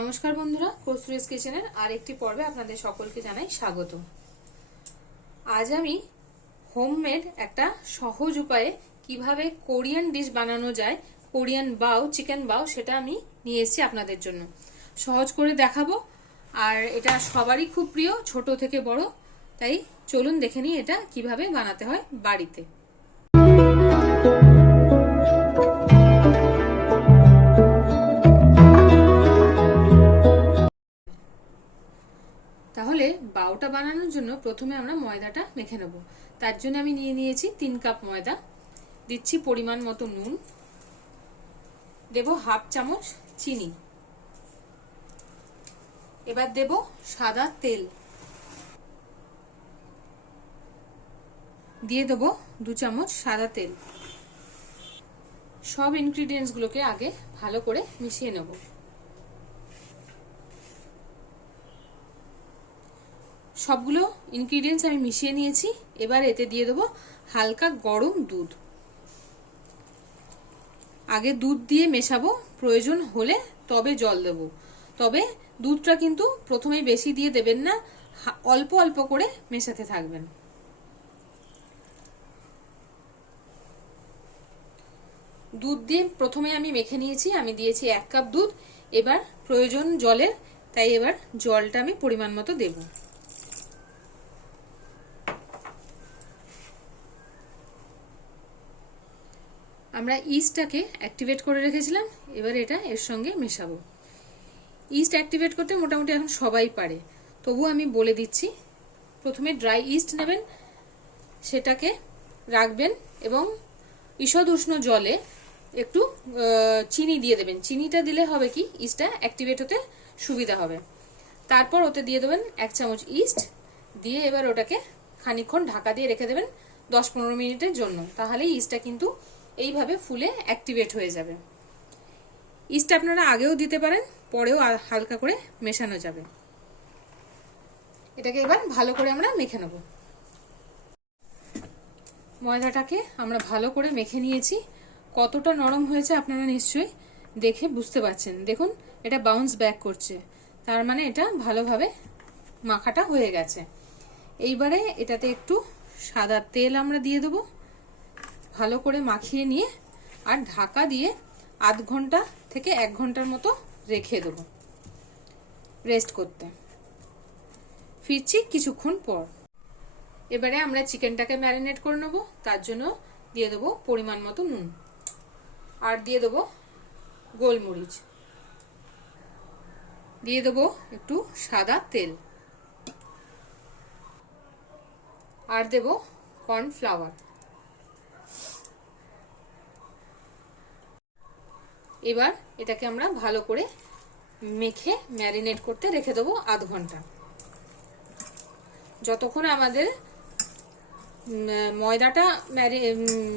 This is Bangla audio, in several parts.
নমস্কার বন্ধুরা, কস্তুরীজ কিচেনের আরেকটি পর্বে আপনাদের সকলকে জানাই স্বাগত। আজ আমি হোমমেড একটা সহজ উপায়ে কিভাবে কোরিয়ান ডিশ বানানো যায়, কোরিয়ান বাও, চিকেন বাও, সেটা আমি নিয়ে এসেছি আপনাদের জন্য। সহজ করে দেখাবো, আর এটা সবারই খুব প্রিয়, ছোট থেকে বড়। তাই চলুন দেখে নিই এটা কিভাবে বানাতে হয় বাড়িতে। তাহলে বাওটা বানানোর জন্য প্রথমে আমরা ময়দাটা মেখে নেব। তার জন্য আমি নিয়ে নিয়েছি 3 কাপ ময়দা, দিচ্ছি পরিমাণ মতো নুন, দেব হাফ চামচ চিনি, এবার দেব সাদা তেল, দিয়ে দেব 2 চামচ সাদা তেল। সব ইনগ্রিডিয়েন্টসগুলোকে আগে ভালো করে মিশিয়ে নেব। সবগুলো ইনগ্রিডিয়েন্টস আমি মিশিয়ে নিয়েছি। এবার এতে দিয়ে দেবো হালকা গরম দুধ। আগে দুধ দিয়ে মেশাবো, প্রয়োজন হলে তবে জল দেব। তবে দুধটা কিন্তু প্রথমেই বেশি দিয়ে দেবেন না, অল্প অল্প করে মেশাতে থাকবেন। দুধ দিয়ে প্রথমে আমি মেখে নিয়েছি, আমি দিয়েছি 1 কাপ দুধ। এবার প্রয়োজন জলের, তাই এবার জলটা আমি পরিমাণ মতো দেব। আমরা ইস্টটাকে অ্যাক্টিভেট করে রেখেছিলাম, এবার এটা এর সঙ্গে মেশাবো। ইস্ট অ্যাক্টিভেট করতে মোটামুটি এখন সবাই পারে, তবু আমি বলে দিচ্ছি। প্রথমে ড্রাই ইস্ট নেবেন, সেটাকে রাখবেন এবং ঈষৎ উষ্ণ জলে একটু চিনি দিয়ে দেবেন। চিনিটা দিলে হবে কি, ইস্টটা অ্যাক্টিভেট হতে সুবিধা হবে। তারপর ওতে দিয়ে দেবেন 1 চামচ ইস্ট, দিয়ে এবার ওটাকে খানিকক্ষণ ঢাকা দিয়ে রেখে দেবেন 10-15 মিনিটের জন্য। তাহলে ইস্টটা কিন্তু এইভাবে ফুলে অ্যাক্টিভেট হয়ে যাবে। ইস্টটা আপনারা আগেও দিতে পারেন, পরেও হালকা করে মেশানো যাবে। এটাকে এবার ভালো করে আমরা মেখে নেব। ময়দাটাকে আমরা ভালো করে মেখে নিয়েছি। কতটা নরম হয়েছে আপনারা নিশ্চয়ই দেখে বুঝতে পারছেন। দেখুন, এটা বাউন্স ব্যাক করছে, তার মানে এটা ভালোভাবে মাখাটা হয়ে গেছে। এইবারে এটাতে একটু সাদা তেল আমরা দিয়ে দেবো, ভালো করে মাখিয়ে নিয়ে আর ঢাকা দিয়ে আধ ঘন্টা থেকে 1 ঘন্টার মতো রেখে দেবো রেস্ট করতে। ফিরছি কিছুক্ষণ পর। এবারে আমরা চিকেনটাকে ম্যারিনেট করে নেব। তার জন্য দিয়ে দেবো পরিমাণ মতো নুন, আর দিয়ে দেবো গোলমরিচ, দিয়ে দেবো একটু সাদা তেল, আর দেব কর্নফ্লাওয়ার। এবার এটাকে আমরা ভালো করে মেখে ম্যারিনেট করতে রেখে দেবো আধ ঘন্টা। যতক্ষণ আমাদের ময়দাটা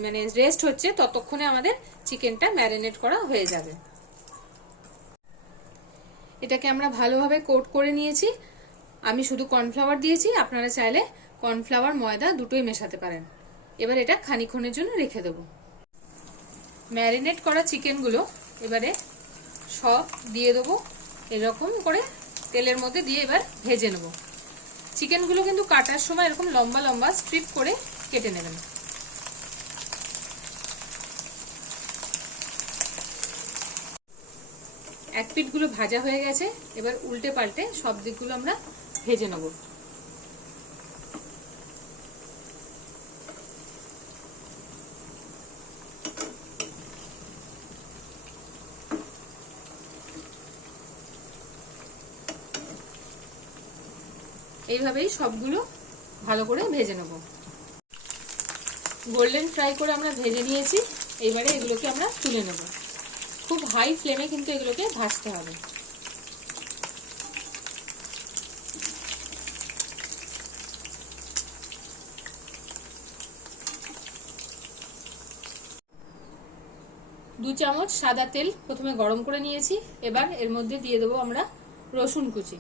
মানে রেস্ট হচ্ছে, ততক্ষণে আমাদের চিকেনটা ম্যারিনেট করা হয়ে যাবে। এটাকে আমরা ভালোভাবে কোট করে নিয়েছি। আমি শুধু কর্নফ্লাওয়ার দিয়েছি, আপনারা চাইলে কর্নফ্লাওয়ার ময়দা দুটোই মেশাতে পারেন। এবার এটা খানিকক্ষণের জন্য রেখে দেবো। ম্যারিনেট করা চিকেনগুলো এবারে সব দিয়ে দেবো, এরকম করে তেলের মধ্যে দিয়ে এবার ভেজে নেব। চিকেনগুলো কিন্তু কাটার সময় এরকম লম্বা লম্বা স্ট্রিপ করে কেটে নেবেন। এক পিঠগুলো ভাজা হয়ে গেছে, এবার উল্টে পাল্টে সব দিকগুলো আমরা ভেজে নেব। এইভাবেই সবগুলো ভালো করে ভেজে নেব। গোল্ডেন ফ্রাই করে আমরা ভেজে নিয়েছি। এইবারে এগুলোকে আমরা তুলে নেব। খুব হাই ফ্লেমে কিন্তু এগুলোকে ভাজতে হবে। দু চামচ সাদা তেল প্রথমে গরম করে নিয়েছি। এবার এর মধ্যে দিয়ে দেবো আমরা রসুন কুচি,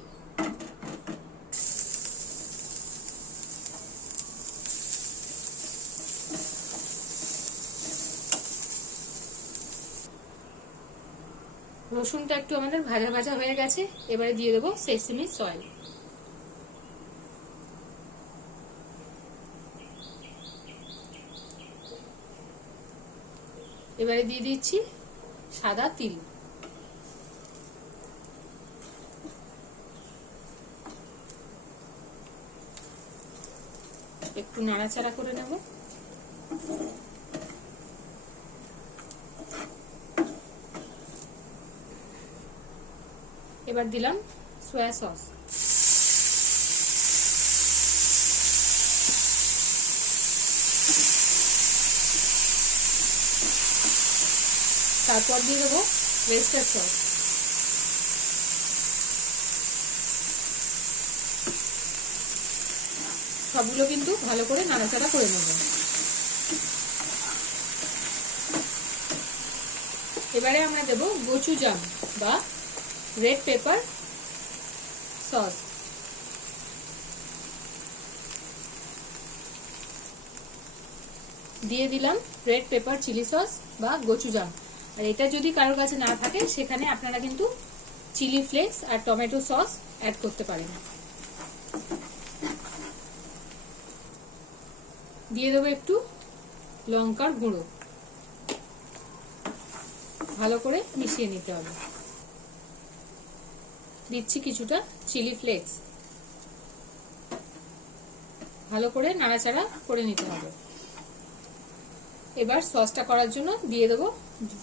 রসুনটা একটু আমাদের ভাজা ভাজা হয়ে গেছে, এবারে দিয়ে দেবো সেসেমি অয়েল। এবারে দিয়ে দিচ্ছি সাদা তিল। একটু নাড়াচাড়া করে নেব। এবার দিলাম সয়া সস। তারপর দিয়ে দেবো ওয়েস্টার সস। সবগুলো কিন্তু ভালো করে নাড়াচাড়া করে নেব। এবারে আমরা দেব গোচুজাম বা রেড পেপার সস। দিয়ে দিলাম রেড পেপার চিলি সস বা গোচুজাম। আর এটা যদি কারোর কাছে না থাকে সেখানে আপনারা কিন্তু চিলি ফ্লেক্স আর টমেটো সস অ্যাড করতে পারেন। দিয়ে দেবো একটু লঙ্কার গুঁড়ো। ভালো করে মিশিয়ে নিতে হবে। দিচ্ছি কিছুটা চিলি ফ্লেক্স। ভালো করে নাড়াচাড়া করে নিতে হবে। এবার সসটা করার জন্য দিয়ে দেবো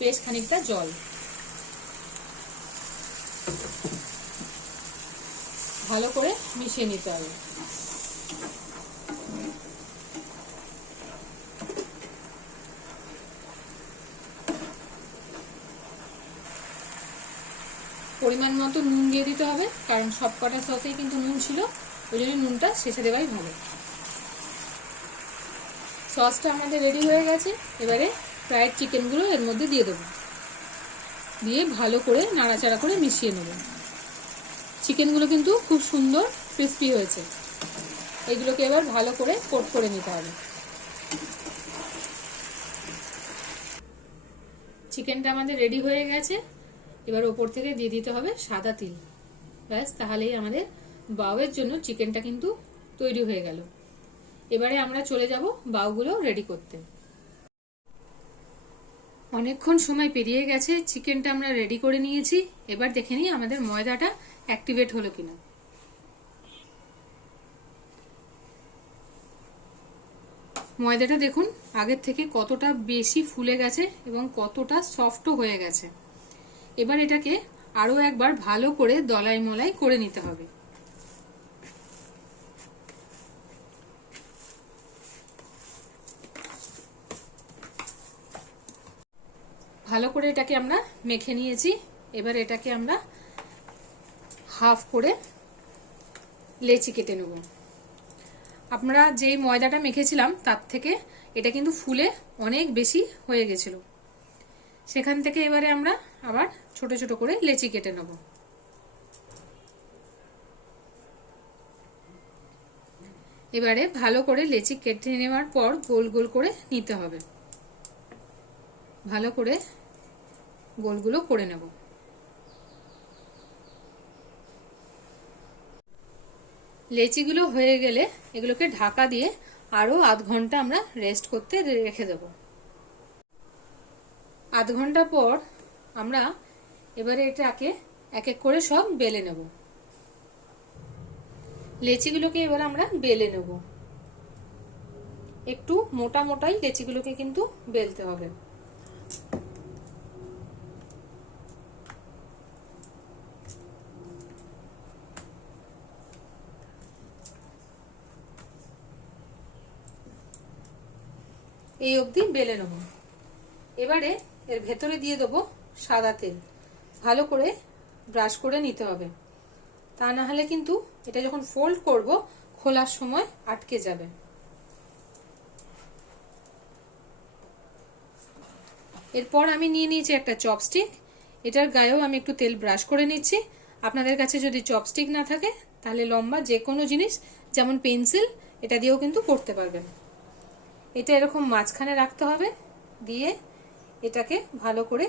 বেশ খানিকটা জল। ভালো করে মিশিয়ে নিতে হবে। পরিমাণ মতো নুন দিয়ে দিতে হবে, কারণ সবকটা সসেই কিন্তু নুন ছিল, ওই জন্য নুনটা শেষে দেওয়াই ভালো। সসটা আমাদের রেডি হয়ে গেছে। এবারে ফ্রাইড চিকেনগুলো এর মধ্যে দিয়ে দেবো। দিয়ে ভালো করে নাড়াচাড়া করে মিশিয়ে নেব। চিকেনগুলো কিন্তু খুব সুন্দর ক্রিস্পি হয়েছে। এগুলোকে এবার ভালো করে কোট করে নিতে হবে। চিকেনটা আমাদের রেডি হয়ে গেছে। এবার ওপর থেকে দিয়ে দিতে হবে সাদা তিল। ব্যাস, তাহলেই আমাদের বাউয়ের জন্য চিকেনটা কিন্তু তৈরি হয়ে গেল। এবারে আমরা চলে যাব বাউগুলো রেডি করতে। অনেকক্ষণ সময় পেরিয়ে গেছে, চিকেনটা আমরা রেডি করে নিয়েছি। এবার দেখে নিই আমাদের ময়দাটা অ্যাক্টিভেট হলো কিনা। ময়দাটা দেখুন আগের থেকে কতটা বেশি ফুলে গেছে এবং কতটা সফটও হয়ে গেছে। এবার এটাকে আরো একবার ভালো করে দলাই মলাই করে নিতে হবে। ভালো করে এটাকে আমরা মেখে নিয়েছি। এবার এটাকে আমরা হাফ করে লেচি কেটে নেব। আমরা যেই ময়দাটা মেখেছিলাম তার থেকে এটা কিন্তু ফুলে অনেক বেশি হয়ে গেছিল। সেখান থেকে এবারে আমরা আবার ছোট ছোট করে লেচি কেটে নেব। এবারে ভালো করে লেচি কেটে নেওয়ার পর গোল গোল করে নিতে হবে। ভালো করে গোলগুলো করে নেব। লেচিগুলো হয়ে গেলে এগুলোকে ঢাকা দিয়ে আরো আধ ঘন্টা আমরা রেস্ট করতে রেখে দেব। আধ ঘন্টা পর আমরা এবারে এটাকে এক এক করে সব বেলে নেব। লেচিগুলোকে এবার আমরা বেলে নেব। একটু মোটা মোটাই লেচিগুলোকে কিন্তু বেলতে হবে। এই অবধি বেলে নেব। এবারে এর ভেতরে দিয়ে দেবো সাদা তেল। ভালো করে ব্রাশ করে নিতে হবে, তা না হলে কিন্তু এটা যখন ফোল্ড করব খোলার সময় আটকে যাবে। এরপর আমি নিয়ে নিয়েছি একটা চপস্টিক। এটার গায়েও আমি একটু তেল ব্রাশ করে নিচ্ছি। আপনাদের কাছে যদি চপস্টিক না থাকে তাহলে লম্বা যে কোনো জিনিস যেমন পেন্সিল এটা দিয়েও কিন্তু করতে পারবেন। এটা এরকম মাঝখানে রাখতে হবে, দিয়ে এটাকে ভালো করে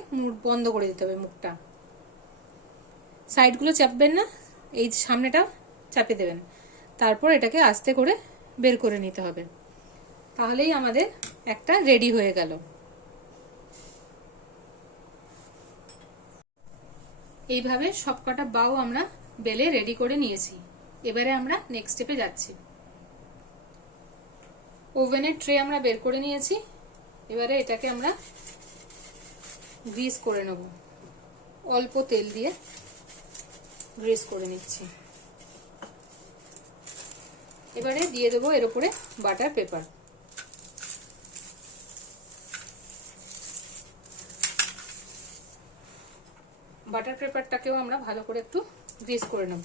বন্ধ করে দিতে হবে মুখটা। সাইডগুলো চাপবেন না, এই সামনেটা চাপে দেবেন। তারপর এটাকে আস্তে করে বের করে নিতে হবে, তাহলেই আমাদের একটা রেডি হয়ে গেল। এইভাবে সবকটা বাউ আমরা বেলে রেডি করে নিয়েছি। এবারে আমরা নেক্সট স্টেপে যাচ্ছি। ওভেনের ট্রে আমরা বের করে নিয়েছি। এবারে এটাকে আমরা গ্রিস করে নেব, অল্প তেল দিয়ে গ্রিস করে নিচ্ছি। এবারে দিয়ে দেবো এর উপরে বাটার পেপার। বাটার পেপারটাকেও আমরা ভালো করে একটু গ্রিস করে নেব।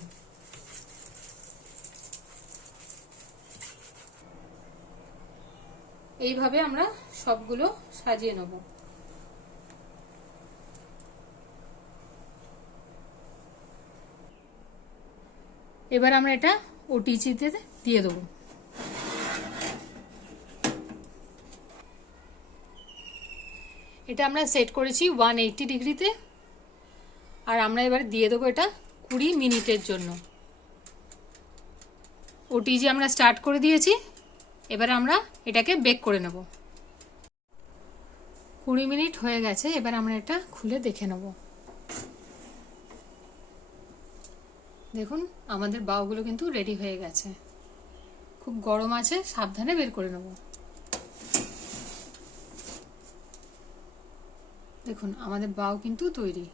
এইভাবে আমরা সবগুলো সাজিয়ে নেব। এবার আমরা এটা ওটিজিতে দিয়ে দেবো। এটা আমরা সেট করেছি 180 ডিগ্রিতে, আর আমরা এবার দিয়ে দেবো এটা 20 মিনিটের জন্য। ওটিজি আমরা স্টার্ট করে দিয়েছি। এবার আমরা এটাকে বেক করে নেব। 20 মিনিট হয়ে গেছে। এবার আমরা এটা খুলে দেখে নেব। দেখুন আমাদের বাউগুলো কিন্তু রেডি হয়ে গেছে। খুব গরম আছে, সাবধানে বের করে নেব। দেখুন আমাদের বাউ কিন্তু তৈরি।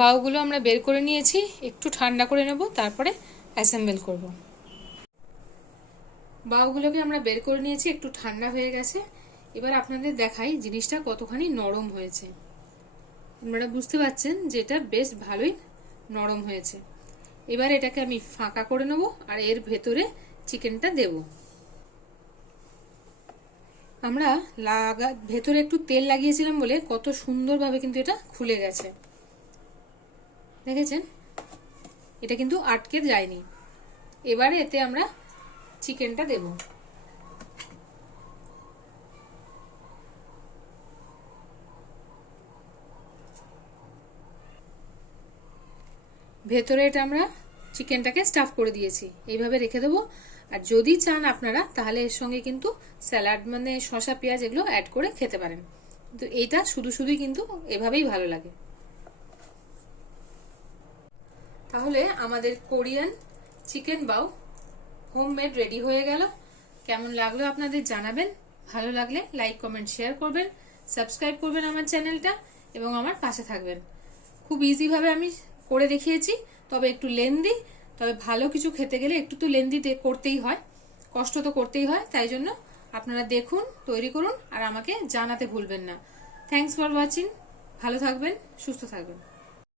বাউগুলো আমরা বের করে নিয়েছি, একটু ঠান্ডা করে নেব, তারপরে অ্যাসেম্বল করব। বাউগুলোকে আমরা বের করে নিয়েছি, একটু ঠান্ডা হয়ে গেছে। এবার আপনাদের দেখাই জিনিসটা কতখানি নরম হয়েছে। আপনারা বুঝতে পারছেন যে এটা বেশ ভালোই নরম হয়েছে। এবার এটাকে আমি ফাঁকা করে নেব, আর এর ভেতরে চিকেনটা দেব। আমরা ভেতরে একটু তেল লাগিয়েছিলাম বলে কত সুন্দরভাবে কিন্তু এটা খুলে গেছে। দেখেছেন, এটা কিন্তু আটকে যায়নি। এবারে এতে আমরা চিকেনটা দেব। ভেতরে এটা আমরা চিকেনটাকে স্টাফ করে দিয়েছি। এইভাবে রেখে দেবো। আর যদি চান আপনারা তাহলে এর সঙ্গে কিন্তু স্যালাড মানে শসা পেঁয়াজ এগুলো অ্যাড করে খেতে পারেন, কিন্তু এইটা শুধু শুধুই কিন্তু এভাবেই ভালো লাগে। তাহলে আমাদের কোরিয়ান চিকেন বাউ হোমমেড রেডি হয়ে গেল। কেমন লাগলো আপনাদের জানাবেন। ভালো লাগলে লাইক কমেন্ট শেয়ার করবেন, সাবস্ক্রাইব করবেন আমার চ্যানেলটা, এবং আমার পাশে থাকবেন। খুব ইজি ভাবে আমি করে দেখিয়েছি, তবে একটু লেন্দি। তবে ভালো কিছু খেতে গেলে একটু তো লেন্দি করতেই হয়, কষ্ট তো করতেই হয়। তাই জন্য আপনারা দেখুন, তৈরি করুন, আর আমাকে জানাতে ভুলবেন না। Thanks for watching. ভালো থাকবেন, সুস্থ থাকবেন।